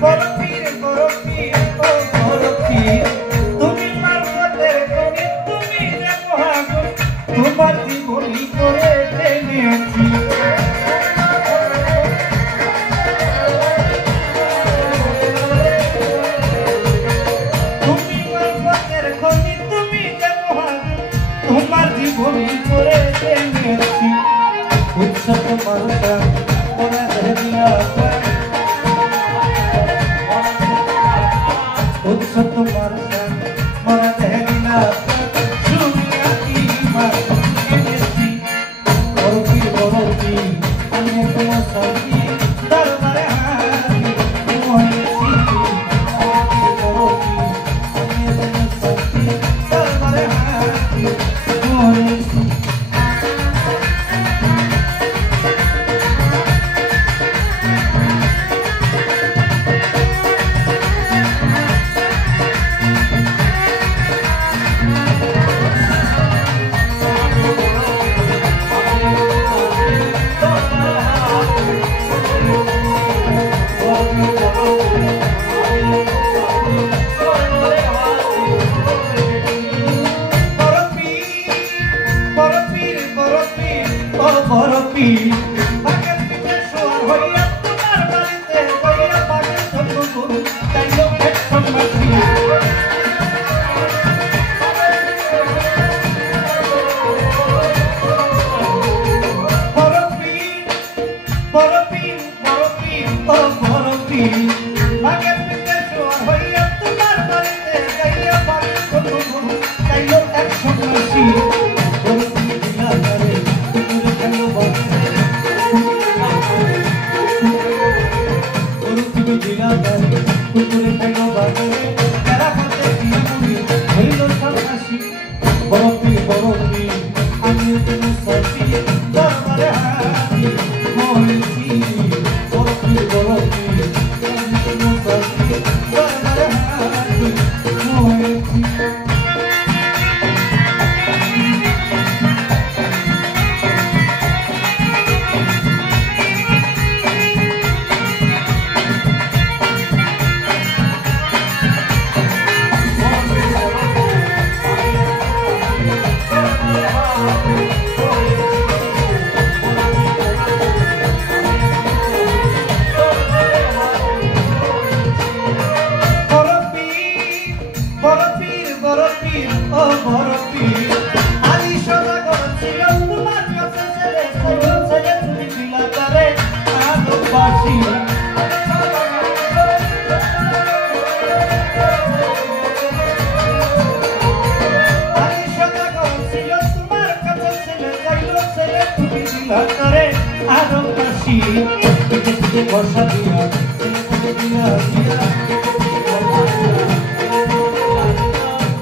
বড় পীর ও বড় পীর তুমি মারফতের কবি তুমি যে মহাগুণ তোমার জীবনী করে জেনেছি তুমি মারফতের কবি তুমি যে মহাগুণ তোমার জীবনী করে জেনেছি উৎসব মারফত ওরা দেখিয়া উৎসব মারফত ওরা দেখিয়া শুনিয়া কি মারফত এনেছি বড় পীর আমি তোমার সাথী দরবারে হাজির হয়েছি বড় পীর আমি তোমার সাথী দরবারে হাজির হয়েছি বড় পীর বাগের পিঠে সোয়ার হইয়া তোমার বাড়িতে হইয়া বাগের জন্মগুরু চাইল এক সন্ন্যাসী বড় পীর ও বড় পীর বাগের পিঠে সোয়ার হইয়া তোমার বাড়িতে হইয়া বাগের জন্মগুরু চাইল এক সন্ন্যাসী বর্ষা দিয়া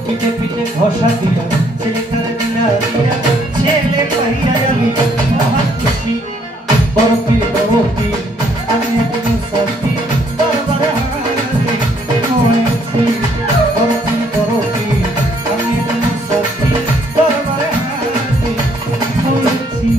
পিঠে পিঠে ঘষা দিয়া ছেলে কারে দিয়া ছেলে পাইয়া আমি মহান খুশি বড় পীর আমি একজন সাথী দরবারে হাজির হয়েছি বড় পীর আমি একজন সাথী দরবারে হাজির হয়েছি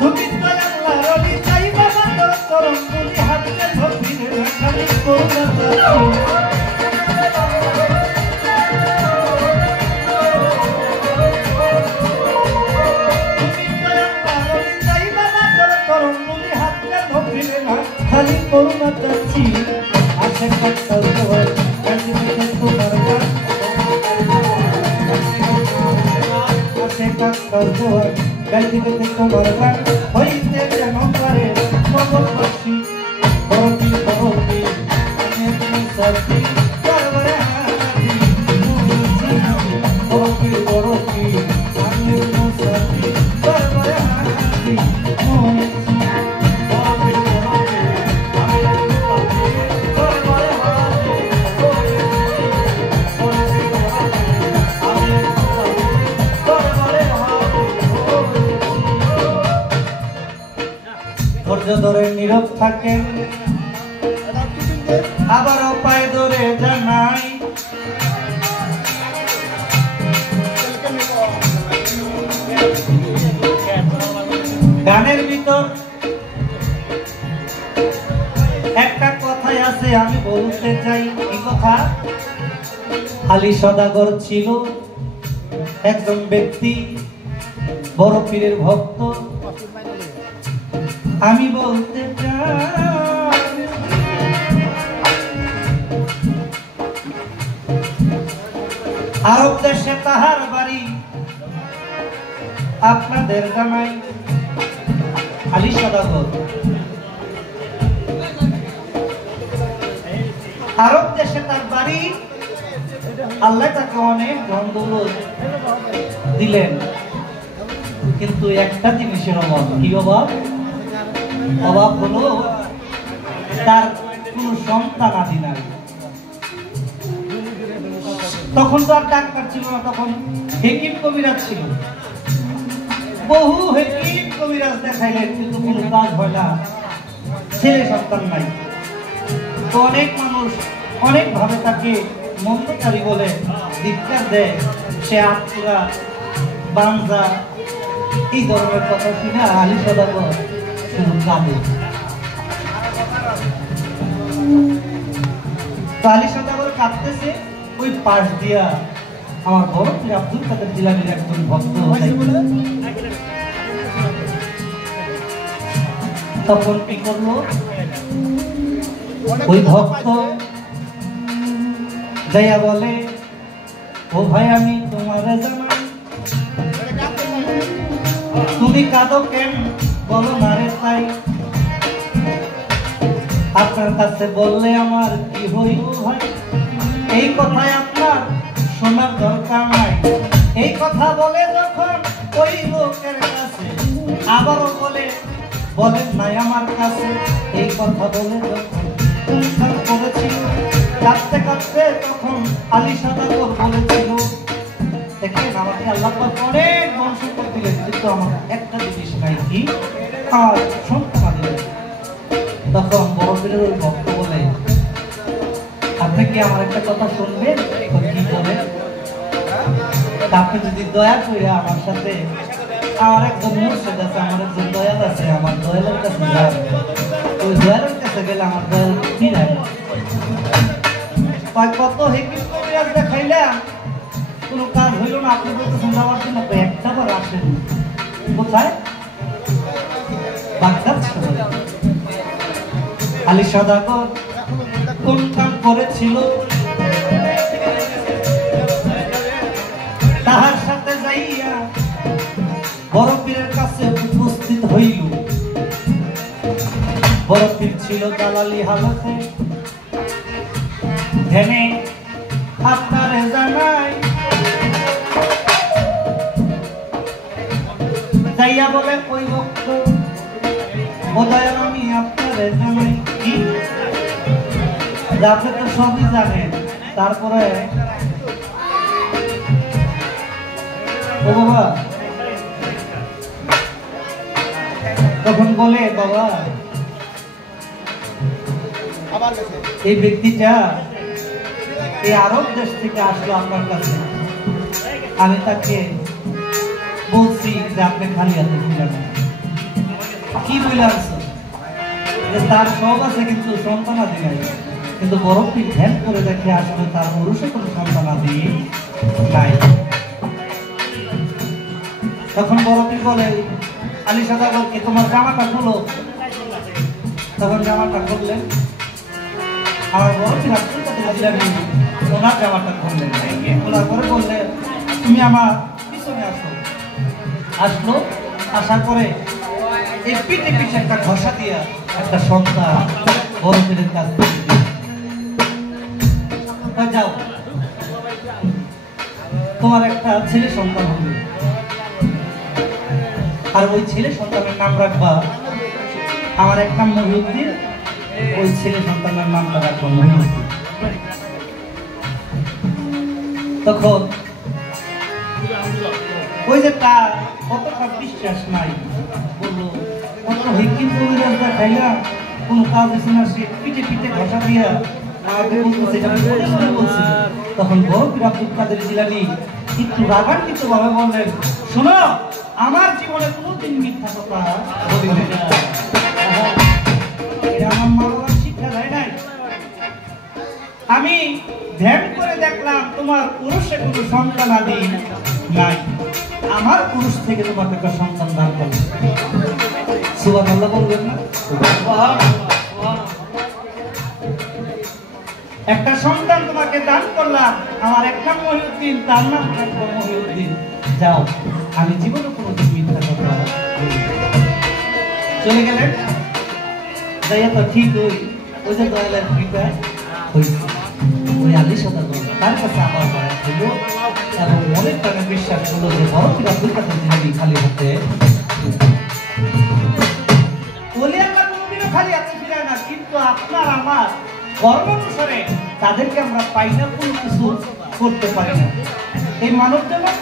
তুমি তো আল্লাহর ওলি চাই বাবা তোর করম বলি হাতে ধরবিরে খালি করুণা তুমি গাইতে গাইতে তোমার গান হইতে যেন পারে মগল বসি বরতি বরতি আমি তুমি সাথী দরবারে হাজি বরতি বরতি আমি তুমি সাথী দরবারে হাজি ধরে নীরব থাকেন আবারও পায়ে ধরে জানাই গানের ভিতর একটা কথাই আছে আমি বলতে চাই। কি কথা? আলী সদাগর ছিল একজন ব্যক্তি, বড় পীরের ভক্ত। আমি বলতে চাই আরব দেশে তাহার বাড়ি আপনাদের জানাই। আলী সদাগর আরব দেশে তার বাড়ি। আল্লাহ তাকে অনেক ধন দৌলত দিলেন, কিন্তু একটা জিনিসের অভাব। কি অভাব? অভাব হলো তার কোন সন্তান আদি নাই। তখন তো আর ডাক্তার ছিল না, তখন হেকিম কবিরাজ ছিল। বহু হেকিম কবিরাজ দেখাইলেন, কিন্তু কোন কাজ হয় না, ছেলে সন্তান নাই। তো অনেক মানুষ অনেক ভাবে তাকে মন্দকারী বলে ধিক্কার দেয়। সে আত্মরা বাঞ্জা এই ধরনের কথা শুনে আলী সদাগর শুধু কাঁদে। আলী সদাগর কাঁদতেছে, ওই পাশ দিয়া আমার বড় পীর আব্দুল কাদের জিলানীর একজন ভক্ত তখন কি করলো? ওই ভক্ত যাইয়া বলে, ও ভাই আমি তোমার জানাই, তুমি কাঁদো কেন বলো না রে তাই। আপনার কাছে বললে আমার কি হইব ভাই, এই কথায় আপনার শোনার দরকার নাই। এই কথা বলে যখন ওই লোকের কাছে, আবারও বলেন নাই আমার কাছে। এই কথা বলে যখন অনুষ্ঠান করেছিল, কাঁদতে কাঁদতে তখন আলী সদাগর বলেছিল, দেখেন আমাকে আল্লাহ পাক অনেক বংশ দিলেন, কিন্তু আমার একটা জিনিস নাই। কি? আর সন্তান দিলেন। তখন বড় পীরের ওই ভক্ত বলে, আপনি কি আমার একটা কথা শুনবেন? কি বলেন? আপনি যদি দয়া করে আমার সাথে, আমার একজন মুর্শিদ আছে, আমার একজন দয়াল আছে, আমার দয়ালের কাছে যান। ওই দয়ালের কাছে গেলে আমার দয়াল কি নাই। কত হেকিম কবিরাজ দেখাইলাম, কোনো কাজ হইল না। আপনি বলতেছেন যাওয়ার জন্য, একটা বার আসেন। কোথায়? বাগদাদ শহরে। আলী সদাগর কোন কাম করেছিল? তাহার সাথে যাইয়া বড় পীরের কাছে উপস্থিত হইল। বড় পীর ছিল দালালি হালতে, ধ্যানে আপনারে জানাই। যাইয়া বলে ওই ভক্ত, বোধহয় আমি আপনারে জানাই। কি? আপনি তো সবই জানেন, তারপরে ও বাবা তখন বলে, বাবা এই ব্যক্তিটা এই আরব দেশ থেকে আসলো আপনার কাছে, আমি তাকে বলছি যে আপনি খালি হাতে ফিরাবেন। কি বলে আসছো? তার সব আছে কিন্তু সন্তানাদি নাই। কিন্তু বড় পীর ধ্যান করে দেখে আসলে তার পুরুষে কোনো সন্তানাদি নাই। তখন বড় পীর বলে, আলী সদাগরকে তোমার জামাটা খুলো। তখন জামাটা খুললেন। আমার বড় পীর আব্দুল কাদের জিলানী ওনার জামাটা খুললেন। খোলার পরে বললে, তুমি আমার পিছনে আসো। আসলো, আশা করে এই পিঠে পিঠে একটা ঘষা দিয়া একটা সন্তান বড় ছেলের কাছ থেকে যাও, তোমার একটা ছেলে সন্তান হবে, আর ওই ছেলে সন্তানের নাম রাখবা, আমার এক নাম মহিউদ্দিন, ওই ছেলে সন্তানের নামটা রাখবো মহিউদ্দিন। তখন ওই যে তার কতটা বিশ্বাস নাই, বললো কিন্তু খাইলা কোনো কাজ হয়েছে না, সে পিঠে পিঠে ঘষা দিয়া তখন বড় পীর আব্দুল কাদের জিলানী একটু রাগান্বিত ভাবে বললেন, শোনো, আমার জীবনে কোনোদিন মিথ্যা কথা বলি না, আমার মা বাবার শিক্ষা দেয় নাই। আমি ধ্যান করে দেখলাম তোমার পুরুষে কোনো সন্তান আদি নাই, আমার পুরুষ থেকে তোমাকে একটা সন্তান দান করবে। সুবহানাল্লাহ বলবেন না? একটা সন্তান তোমাকে দান করলাম, আমার এক নাম মহিউদ্দিন, তার নাম রাখবো মহিউদ্দিন। যাও, আমি জীবনে কোনোদিন মিথ্যা কথা বলি না। চলে গেলেন, যাইয়া তো ঠিক ওই যে দয়ালের কৃপায় ওই আলী সদাগর তার কাছে আমার বয়স হলো এবং অনেক টাকা বিশ্বাস হলো যে বড় পীর আব্দুল কাদের জিলানী খালি হাতে খালি হাতে ফিরায় না, কিন্তু আপনার আমার কর্ম অনুসারে তাদেরকে আমরা পাই না, কোনো কিছু করতে পারি না। এই মানব জনক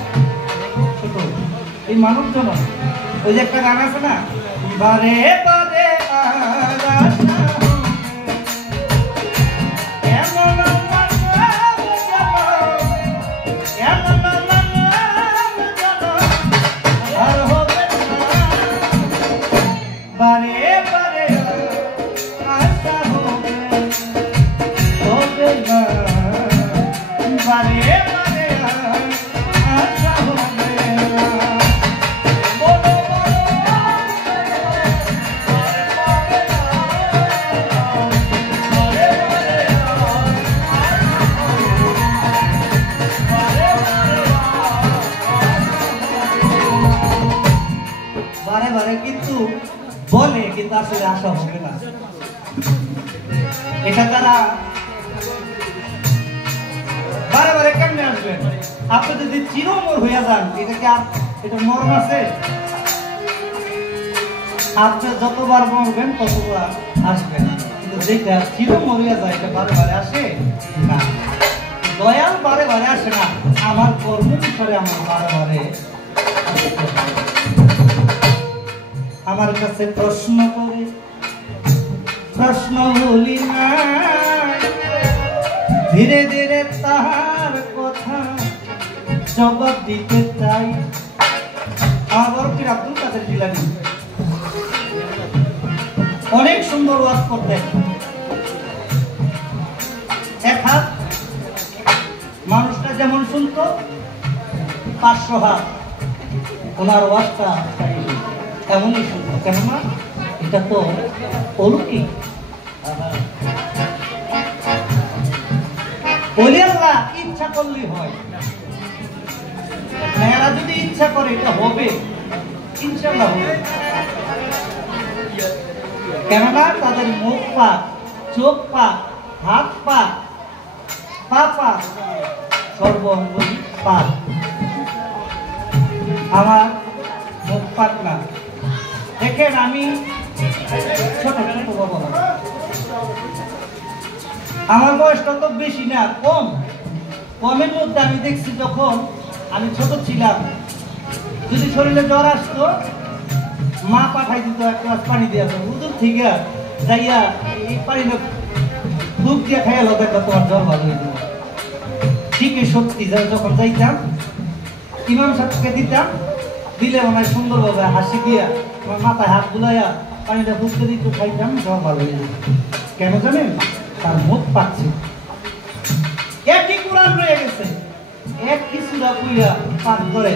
ছোট, এই মানব জনক ওই যে একটা গান আছে না, বারে বারে কিন্তু বলে, কিন্তু আসলে আশা হবে না। এটা তারা বারে বারে কেমনে আসবেন? আপনি যদি চিরমর হইয়া যান, এটা কি আর এটা মরণ আছে? আপনি যতবার মরবেন ততবার আসবেন, কিন্তু যেটা চিরমর হইয়া যায় এটা বারে বারে আসে না। দয়াল বারে বারে আসে না, আমার কর্ম করে আমার বারে বারে আমার কাছে প্রশ্ন করে প্রশ্ন বলি না, ধীরে ধীরে তার কথা জবাব দিতে চাই। আমার পীর আব্দুল কাদের জিলানী অনেক সুন্দর ওয়াজ করতেন। এক হাত মানুষটা যেমন শুনতো, 500 হাত ওনার ওয়াজটা এমনই শুনতো। কেননা এটা তো অলৌকিক। ওলি আল্লাহ ইচ্ছা করলেই হয়, এরা যদি ইচ্ছা করে এটা হবে, ইনশাআল্লাহ হবে। কেননা তাদের মুখ পাক, চোখ পাক, হাত পাক, পা পাক, সর্ব অঙ্গই পাক। আমার মুখ পাক না। দেখেন আমি ছোট ছোট বাবা, আমার বয়সটা তো বেশি না, কম। কমের মধ্যে আমি দেখছি যখন আমি ছোট ছিলাম, যদি শরীরে জ্বর আসতো, মা পাঠাই দিত এক গ্লাস পানি দিয়ে, উদুর থেকে যাইয়া এই পানিটা দুধ দিয়ে খাইয়ালো, দেখবা তোমার জ্বর ভালো হয়ে যাবে। ঠিকই সত্যি, যখন যাইতাম ইমাম সাহেবকে দিতাম, দিলে মনে হয় সুন্দরভাবে হাসি দিয়া আমার মাথায় হাত বুলাইয়া পানিটা বুঝতে দিত, খাইতাম, জ্বর ভালো হয়ে যেত। কেন জানেন? তার মুখ পাচ্ছে, একই কোরআন রয়ে গেছে, এক কিছুটা কইরা পাঠ করে,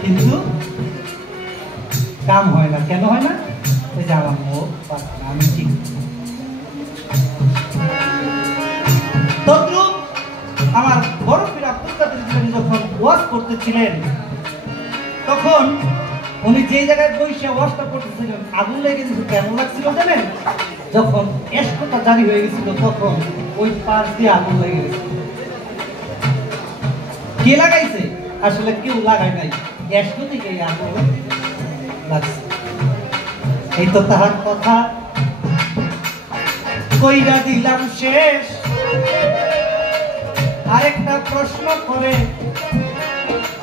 কিন্তু কাম হয় না। কেন হয় না? ওই যে আমার মুখ পাচ্ছে না, আমি ঠিক। তদ্রুপ আমার বড় পীর আব্দুল কাদের জিলানী যখন ওয়াজ করতেছিলেন, তখন উনি যে জায়গায় বসে ওয়াজটা করতেছিলেন আগুন লেগে গেছিল, কেমন লাগছিল জানেন? যখন এসকোটা জারি হয়ে গেছিল তখন ওই পাশ দিয়ে আগুন লেগে গেছিল। কে লাগাইছে? আসলে কেউ লাগায় নাই, এসকো থেকে আগুন লাগছে। এই তো তাহার কথা কইরা দিলাম শেষ। আরেকটা প্রশ্ন করে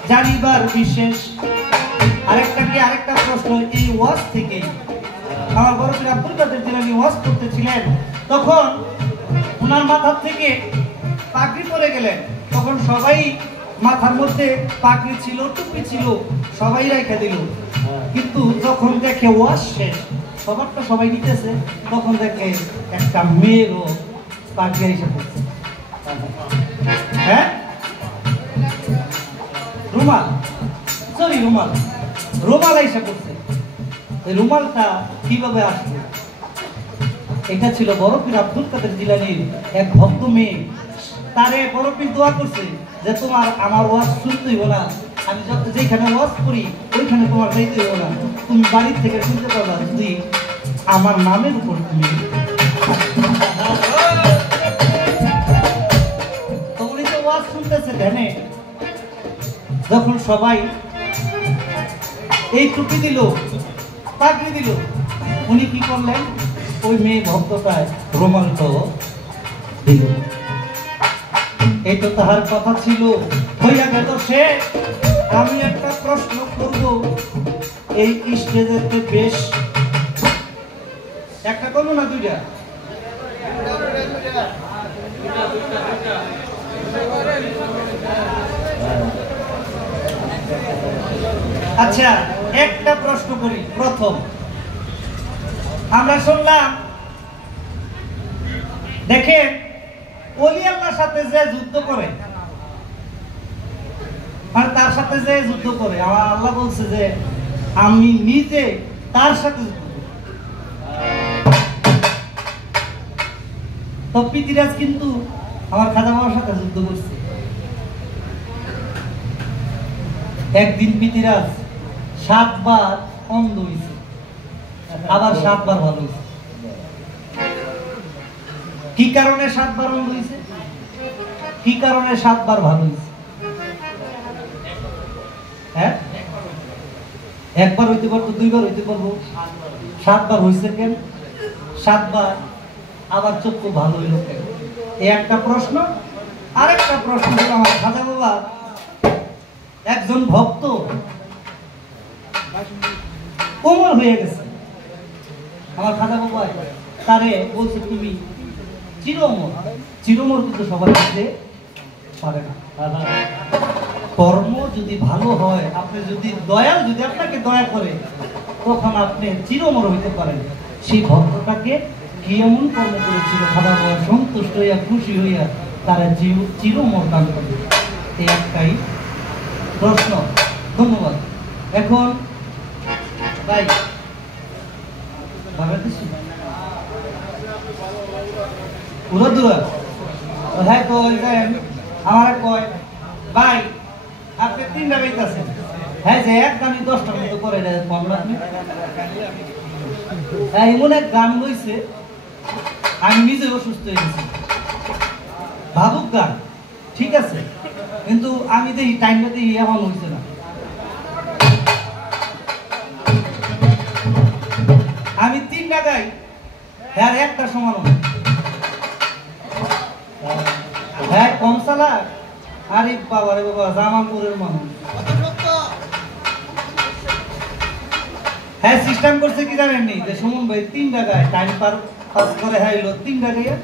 জানিবার বিশেষ। আরেকটা প্রশ্ন, এই ওয়াজ থেকে আমার বড় পীর আব্দুল কাদের জিলানী ওয়াজ করতেছিলেন, তখন ওনার মাথার থেকে পাগড়ি পরে গেলেন। তখন সবাই মাথার মধ্যে পাগড়ি ছিল, টুপি ছিল, সবাই রেখে দিল। কিন্তু যখন দেখে ওয়াজ শেষ, সবারটা সবাই নিতেছে, তখন দেখে একটা মেয়েরও পাগড়ি এসে পড়ছে। হ্যাঁ, রুমাল, সরি রুমাল এসে পড়ছে। এই রুমালটা কিভাবে আসলো? এটা ছিল বড় পীর আব্দুল কাদের জিলানীর এক ভক্ত মেয়ে। তারে বড় পীর দোয়া করছে যে তোমার আমার ওয়াজ শুনতে হইব না, আমি যেখানে ওয়াজ করি ওইখানে তোমার যাইতে হইব না, তুমি বাড়ির থেকে শুনতে পারবা যদি আমার নামের উপর তুমি। তো উনি তো ওয়াজ শুনতেছে ধ্যানে। যখন সবাই এই টুপি দিল, পাগড়ি দিল, উনি কি করলেন? ওই মেয়ে ভক্তটায় রোমালটা দিল। এই তো তাহার কথা ছিল, হইয়া গেল সে। আমি একটা প্রশ্ন করব, এই স্টেজেতে বেশ একটা করবো না দুইটা? আচ্ছা, একটা প্রশ্ন করি। প্রথম আমরা শুনলাম, দেখেন ওলি আল্লাহর সাথে যে যুদ্ধ করে, মানে তার সাথে যে যুদ্ধ করে, আমার আল্লাহ বলছে যে আমি নিজে তার সাথে যুদ্ধ করি। তো পিতিরাজ কিন্তু আমার খাজা বাবার সাথে যুদ্ধ করছে। একদিন পিতিরাজ 7 বার অন্ধ হয়েছে, আবার 7 বার ভালো হয়েছে। কি কারণে 7 বার অন্ধ হয়েছে? কি কারণে 7 বার ভালো হয়েছে? হ্যাঁ, একবার হইতে পারতো, 2 বার হইতে পারবো, 7 বার হয়েছে কেন? 7 বার আবার চক্ষু ভালো হইল কেন? এই একটা প্রশ্ন। আরেকটা প্রশ্ন হলো, আমার খাজা বাবা একজন ভক্ত কোমল হয়ে গেছে। আমার খাজা বাবা তারে বলছে তুমি চিরমর। চিরমর কিন্তু সবাই দিতে পারে না। কর্ম যদি ভালো হয়, আপনি যদি দয়াল, যদি আপনাকে দয়া করে, তখন আপনি চিরমর হইতে পারেন। সেই ভক্তটাকে কি এমন কর্ম করেছিল, খাজা বাবা সন্তুষ্ট হইয়া খুশি হইয়া তারা চিরমর দান করবে। এই একটাই প্রশ্ন। ধন্যবাদ। এখন ভাই হ্যাঁ কয় আমার কয় ভাই আপনি 3টা গাইতেছেন, হ্যাঁ যে এক গানই 10টার মতো করে আপনি। এমন এক গান লইছে আমি নিজে অসুস্থ হয়ে গেছি। ভাবুক গান ঠিক আছে, কিন্তু আমি দেখি টাইমটা দেখি এমন হয়েছে না। আমি 3টা গাই, হ্যাঁ একটা সমান, হ্যাঁ কম চালাক। আরে বাবা রে বাবা, জামালপুরের মানুষ। হ্যাঁ সিস্টেম করছে কি জানেননি, যে সুমন ভাই 3টা গায়, টাইম পাস করে হ্যাঁ 3টা গাইয়া,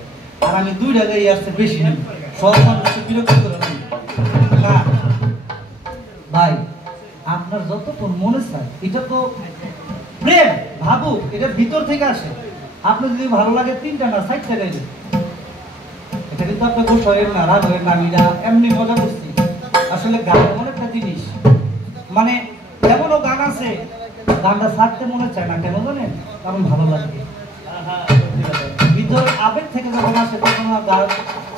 আর আমি 2টা গাই আসছে বেশি নেই, সব মানুষ বিরক্ত করে না। ভাই আপনার যতক্ষণ মনে চায়, এটা তো প্রেম, ভাবুক, এটা ভিতর থেকে আসে। আপনার যদি ভালো লাগে 3টা না 4টা গাইবে, এটা কিন্তু আপনার গোস হয়েন না, রাগ হয়েন না। আমি এমনি মজা করছি। আসলে গান এমন একটা জিনিস, মানে এমনও গান আছে গানটা ছাড়তে মনে চায় না, কেন জানেন? কারণ ভালো লাগে। ভিতর আবেগ থেকে যখন আসে তখন গান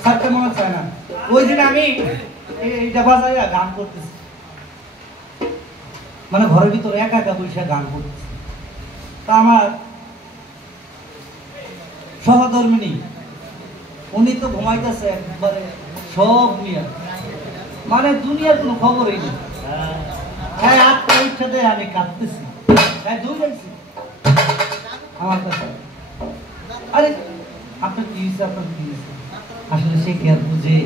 ছাড়তে মনে চায় না। ওই দিন আমি এইটা বাজাইয়া গান করতেছি, মানে ঘরের ভিতরে একা একা বসে গান করতেছে। তা আমার সহধর্মিনী উনি তো ঘুমাইতেছে একবারে সব নিয়ে, মানে দুনিয়ার কোনো খবরই নেই। হ্যাঁ আত্মা ইচ্ছা দেয় আমি কাঁদতেছি, হ্যাঁ দৌড়াইছি আমার কাছে। আরে আপনার কি হয়েছে, আপনার কি হয়েছে? আসলে সে কি আর বুঝে?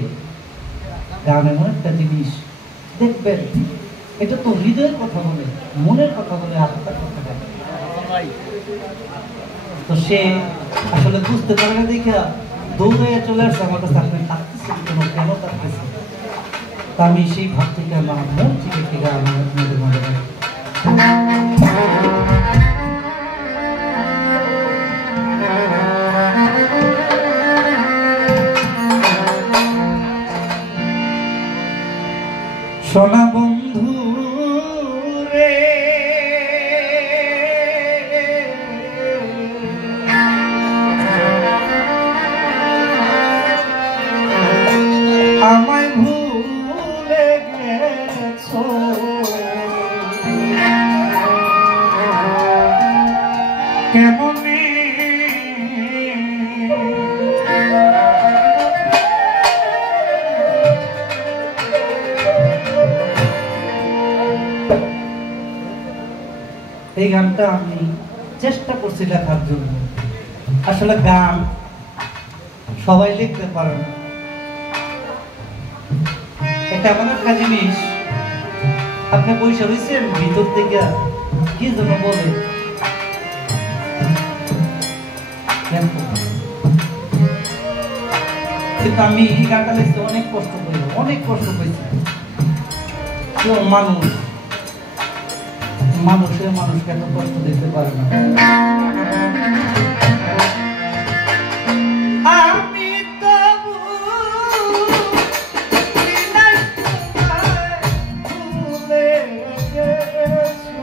গান এমন একটা জিনিস, দেখবেন এটা তো হৃদয়ের কথা বলে, মনের কথা বলে, আত্মার কথা বলে। তো সে আসলে বুঝতে পারে না দেখে দৌড়ে চলে আসছে আমার কাছে। আপনি কাঁদতেছেন কেন, কেন কাঁদতেছেন? তা আমি সেই ভাব থেকে আমার মন থেকে আমার আপনাদের মনে হয় সোনা বন্ধু রে, আমায় ভুলে গেছো কেমনে? এই গানটা আমি চেষ্টা করছি লেখার জন্য। আসলে গান সবাই লিখতে পারে না, এটা এমন একটা জিনিস আপনি পয়সা হয়েছেন ভিতর থেকে কি জন্য বলে। কিন্তু আমি এই গানটা লিখতে অনেক কষ্ট করি, অনেক কষ্ট পেয়েছি। মানুষের মানুষকে এত কষ্ট দিতে পারে না। আমি তবু ভুলে গেছো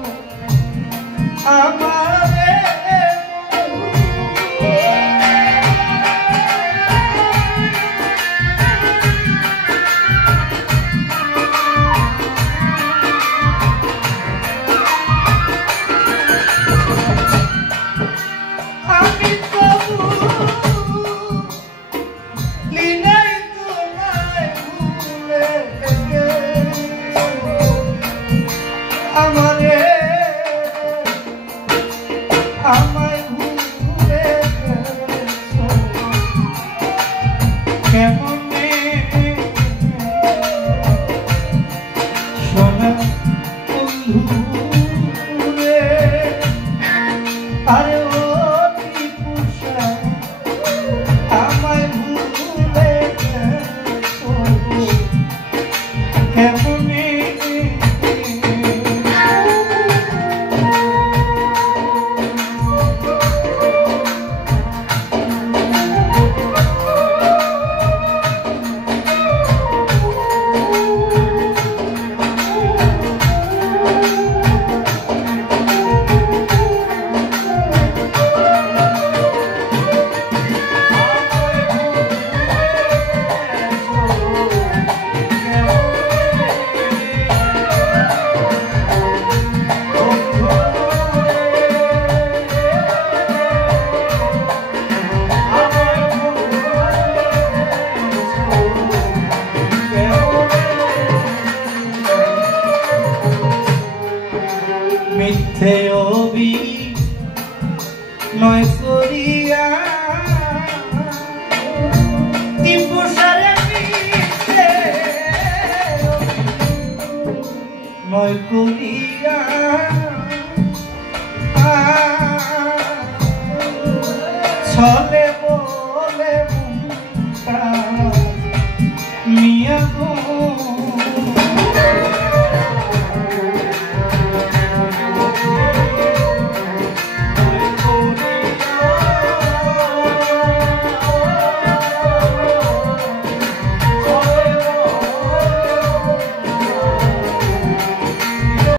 আমারে, আমায় ভুলে গেছো কেমনে? সোনা বন্ধু রে, আরে ও ত্রিপুষা আমায় ভুলে গেছো কেমনে? মিথ্যে অভিনয় করিয়া ত্রিপুষারে মিথ্যে অভিনয় করিয়া ছলে